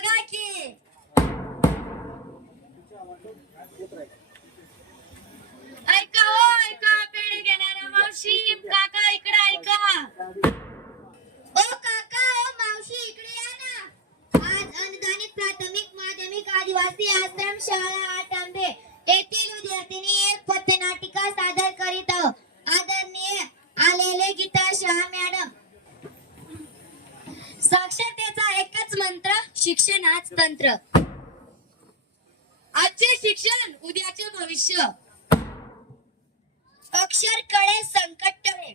बघा की ऐका हो ऐका पेढे घेणाऱ्या मावशी काका इकडे ऐका ओ काका ओ मावशी इकडे या ना आज अनुदानित प्राथमिक माध्यमिक आदिवासी आश्रम शाळा आटंबे येथील विद्यार्थिनी एक पथनाटिका सादर करीत आदरणीय आलेले गीता शाह मॅडम साक्षरतेचा एकच मंत्र शिक्षण हाच तंत्र आजचे शिक्षण उद्याचे भविष्य अक्षर कळे संकट टळे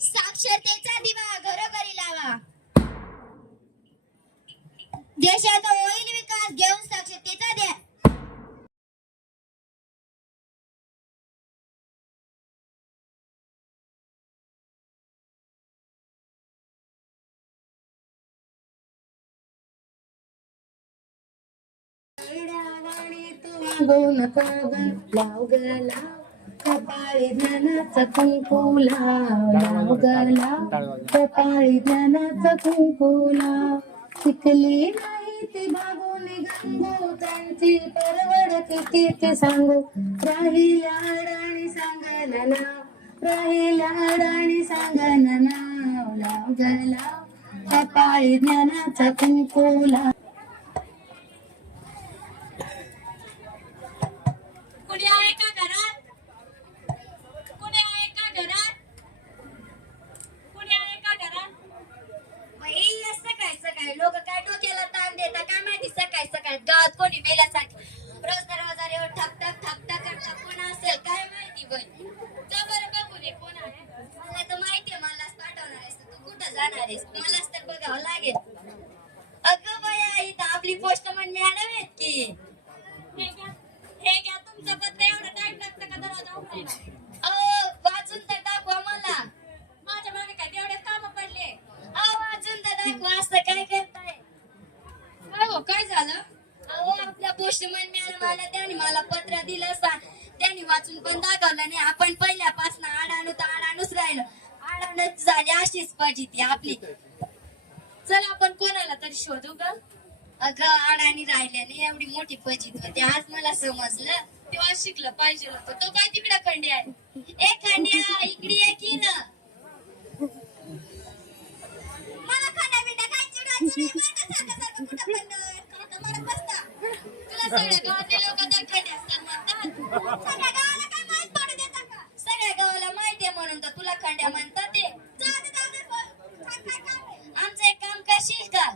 साक्षरतेचा दिवा घरोघरी लावा देशाचा होईल विकास घेऊन साक्षरतेचा द्या लाव गला कपाळी ज्ञानाचा कुंकू लाव गला कपाळी ज्ञानाचा कुंकू लाव शिकली नाही ती भागून गंगू त्यांची परवड किती ते सांगू राहिल्या अडाणी सांगायला नाव राहिल्या अडाणी सांगायला नाव लाव गला कपाळी ज्ञानाचा कुंकू लाव कुणी आहे का घरात कुणी आहे का घरात कुणी आहे का घरात बाई सकाळी सकाळी लोक काय डोक्याला ताण देतात काय माहिती सकाळी सकाळी गावात कोणी मेल्यासारखी रोज दरवाजा येऊन ठक ठक ठक ठक करता कोण असेल काय माहिती बाई जा बरं बघू दे कोण आहे मला तर माहितीये मलाच पाठवणार आहेस तू कुठं जाणार आहेस मलाच तर बघावं लागेल अगं बाई इथं आपली पोस्टमन मॅडम आहेत की हे घ्या तुमचं पत्र एवढं टाइम लागतं का दरवाजा उघडायला वाचून तर दाखवा मला माझ्या मागे काय तेवढे काम पडले वाचून तर दाखवा असं काय करताय काय हो काय झालं आपल्या पोस्टमन मॅडम आल्या त्यांनी मला पत्र दिलं त्यांनी वाचून पण दाखवलं नाही आपण पहिल्यापासून आडाणूच राहिलं आडाणूच झाली अशीच फजिती आपली चल आपण कोणाला तरी शोधू का अगं अडाणी राहिल्याने एवढी मोठी फजित होती आज मला समजलं तेव्हा शिकलं पाहिजे होतं तो काय तिकडे खंडी आहे ए खंड्या इकडे ये की ना मला खंड्या बिंड्या काय चिडवायचं कुठं पण बसता तुला सगळ्या गावातले लोक त्या खंड्या असतात म्हणतात सगळ्या गावाला काय माहित पडू देतात का सगळ्या गावाला माहितीये म्हणून तर तुला खंड्या म्हणतात ते जाऊ दे आमचं एक काम करशील का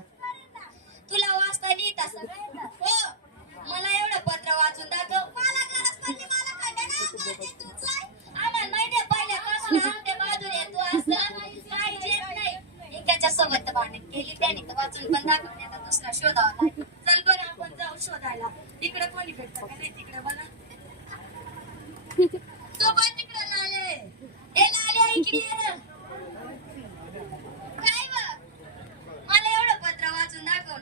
तुला वाचता लिहित असं हो मला एवढं पत्र वाचून दाखव मला गरज पडली मला आम्हाला माहितीये पहिल्यापासून आमच्या बाजूने तू असं पाहिजे नाही एकाच्या सोबत भांडण केली त्याने तर वाचून पण दाखवणे आता दुसरा शोधावा लागेल चल बरं आपण जाऊ शोधायला तिकडे कोणी भेटतं का नाही तिकडे बघा तो पण तिकडे नाले ए नाले इकडे ये ना काय बघ मला एवढं पत्र वाचून दाखव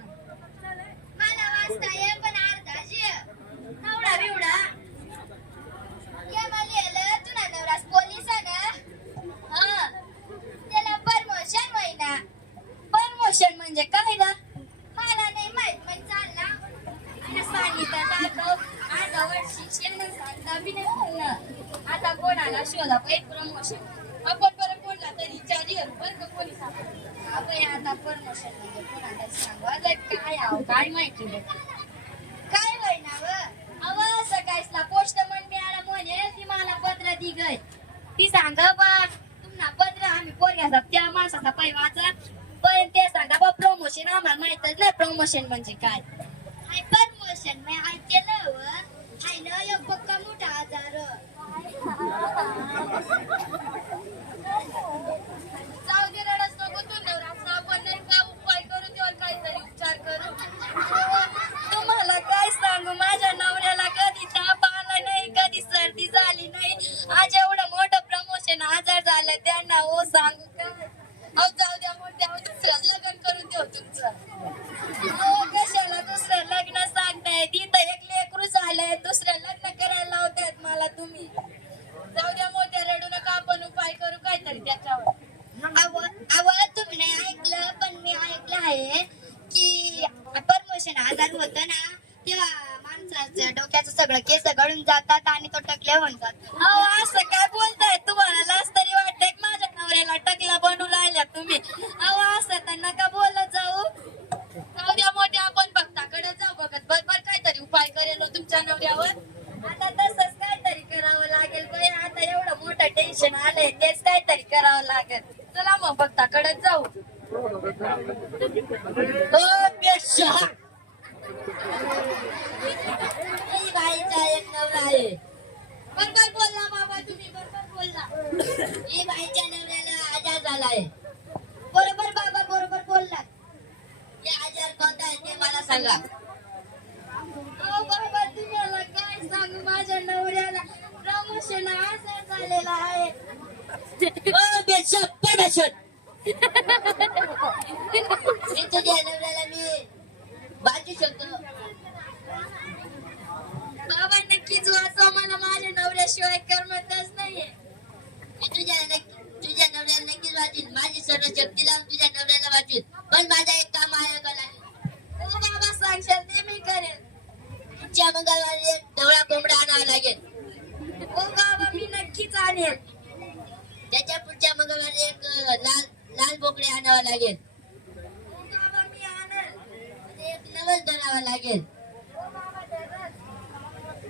मला वाचता ये पण अर्धाशी नवडा बिवडा ये मला तुला नवरास पोलीस का त्याला परमोशन होईना परमोशन म्हणजे काय ना मला नाही माहित मग चाल ना सांगितलं दाखव आता वर्षी सांगता बी नाही म्हणलं आता कोणाला शोधा पाहिजे प्रमोशन आपण बरं कोणला तरी 4000 रुपये कोणी सांग आपण आता परमोशन म्हणजे कोणाला सांगवा काय आहो काय माहिती काय होईना व सकाळीला पोस्टमन मॅडम म्हणे ती मला पत्र दी गय ती सांग बा तुम्हाला पत्र आम्ही पोरग्याचा त्या माणसाचा पै वाचा पण ते सांगा बा प्रमोशन आम्हाला माहितच नाही प्रमोशन म्हणजे काय हाय प्रमोशन मी ऐकलं व हाय ना एक पक्का मोठा आजार जाऊ दे रडस नको तू नवरा आपण नाही का उपाय करू त्यावर काहीतरी उपचार करू तुम्हाला काय सांगू माझ्या नवऱ्याला कधी ताप आला नाही कधी सर्दी झाली नाही आज एवढं मोठं प्रमोशन आजार झालं त्यांना हो सांगू काय जाऊ द्या मोठ्या दुसरं लग्न करून देऊ तुमचं कशाला दुसरं लग्न सांगताय तिथं एक लेकरू झालंय दुसरं लग्न करायला लावतायत मला तुम्ही जाऊ द्या मोठ्या रडू नका आपण उपाय करू काहीतरी त्याच्यावर प्रमोशन आजार होत ना तेव्हा माणसाचं डोक्याचं सगळं केस गळून जातात आणि तो टकल्या होऊन जातो. अहो असं काय बोलताय, तुम्हाला लाज तरी वाटतंय का माझ्या नवऱ्याला टकला बनवू लागल्या तुम्ही? अहो असं तर नका बोलत जाऊ. जाऊ द्या मोठ्या, आपण भक्ताकडे जाऊ, बघत बरोबर काहीतरी उपाय करेल हो तुमच्या नवऱ्यावर. आता तसंच काहीतरी करावं लागेल बाई, आता एवढं मोठं टेन्शन आलंय, तेच काहीतरी करावं लागेल. चला मग भक्ताकडे जाऊ. ही बाईचा एक नवरा आहे. बरोबर बोलला बाबा तुम्ही, बरोबर बोलला. ही बाईच्या नवऱ्याला आजार झालाय. बरोबर बाबा, बरोबर बोलला. हे आजार कोणता आहे ते मला सांगा. अहो बाबा तुम्हाला काय सांगू, माझ्या नवऱ्याला प्रमोशन आजार झालेला आहे. मी तुझ्या नवऱ्याला मी वाचू शकतो. बाबा नक्कीच वाचवा, मला माझ्या नवऱ्याशिवाय करमतच नाहीये. मी तुझ्या नवऱ्याला नक्कीच वाचीन, माझी सर्व शक्ती लावून तुझ्या नवऱ्याला वाचीन. पण माझा एक काम आहे का? हो बाबा सांगशाल ते मी करेन. पुढच्या मंगळवारी एक ढवळा कोंबडा आणावा लागेल. हो बाबा मी नक्कीच आणेन. त्याच्या पुढच्या मंगळवारी एक लाल बोकडे आणावं लागेल. हो बाबा मी आणेन. एक नवस धरावा लागेल. हो बाबा धरत.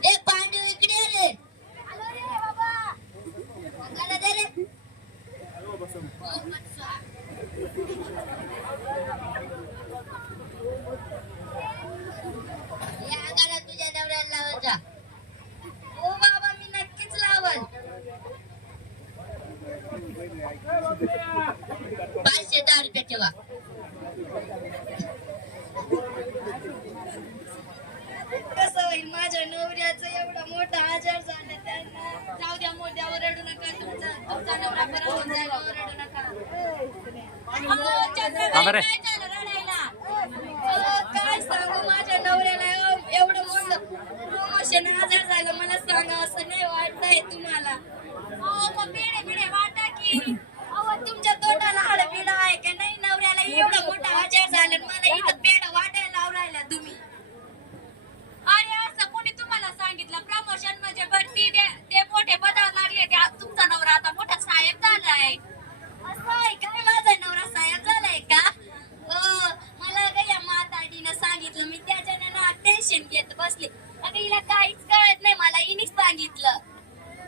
ए पांडू इकडे ये रे. आलो रे बाबा. अंगाला दे रे. हो बसा. या अंगाला तुझ्या नवऱ्याला लावत जा. हो बाबा मी नक्कीच लावल. 510 रुपये ठेवा. कसं होईल माझ्या नवऱ्याचं एवढा मोठा आजार झाला त्यांना. जाऊ द्या मोठ्यावर रडू नका, तुमचा नवरा परत होऊन जायला रडू नका. चंद्रबाई काय झालं रडायला? काय सांगू माझ्या नवऱ्याला एवढं मोठं प्रमोशन आजार झालं, मला सांगा असं नाही वाटतंय तुम्हाला? मग बिडे वाटा की. अहो तुमच्या तोंडाला हाडबिड आहे का नाही? नवऱ्याला एवढा मोठा आजार झाला, मला इथं पेढा वाटायला लावलायला तुम्ही. अरे असं कोणी तुम्हाला सांगितलं प्रमोशन म्हणजे बढती ते मोठे पदावर लागले ते? आज तुमचा नवरा आता मोठा साहेब झालाय. असं आहे काय? माझा नवरा साहेब झालाय का? मला काय या माताडीनं सांगितलं, मी त्याच्यानं ना टेन्शन घेत बसले. अगं हिला काहीच कळत नाही, मला हिनीच सांगितलं.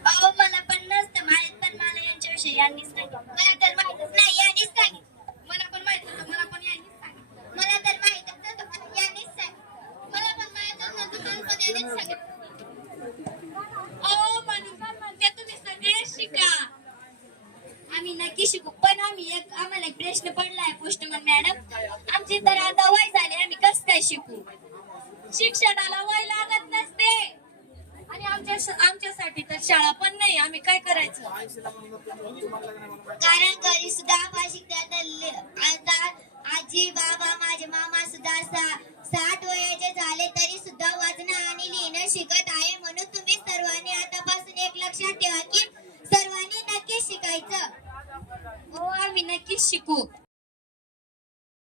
अहो मला पण नसतं माहित, पण मला यांच्याविषयी यांनीच सांगितलं. मला तर माहितच नाही, यांनीच सांगितलं. मला पण माहित होतं, मला पण यांनीच सांगितलं. मला तर माहितच नव्हतं, मला यांनीच सांगितलं. मला पण माहितच नव्हतं, मला पण यांनीच सांगितलं. अहो म्हणून म्हणते तुम्ही सगळे शिका. आम्ही नक्की शिकू, पण आम्हाला एक प्रश्न पडलाय पोस्टमन मॅडम. आमची तर आता वय झाले, आम्ही कसं काय शिकू? शिक्षणाला वय लागत नसते आणि आमच्यासाठी तर शाळा पण नाही. आम्ही काय करायचं? कारण घरी सुद्धा आपण शिकतात. आता आजी बाबा माझे मामा सुद्धा 60 वयाचे झाले तरी सुद्धा वाचणं आणि लिहिणं शिकत आहे. म्हणून तुम्ही सर्वांनी आतापासून एक लक्षात ठेवा की सर्वांनी नक्कीच शिकायचं. हो आम्ही नक्कीच शिकू.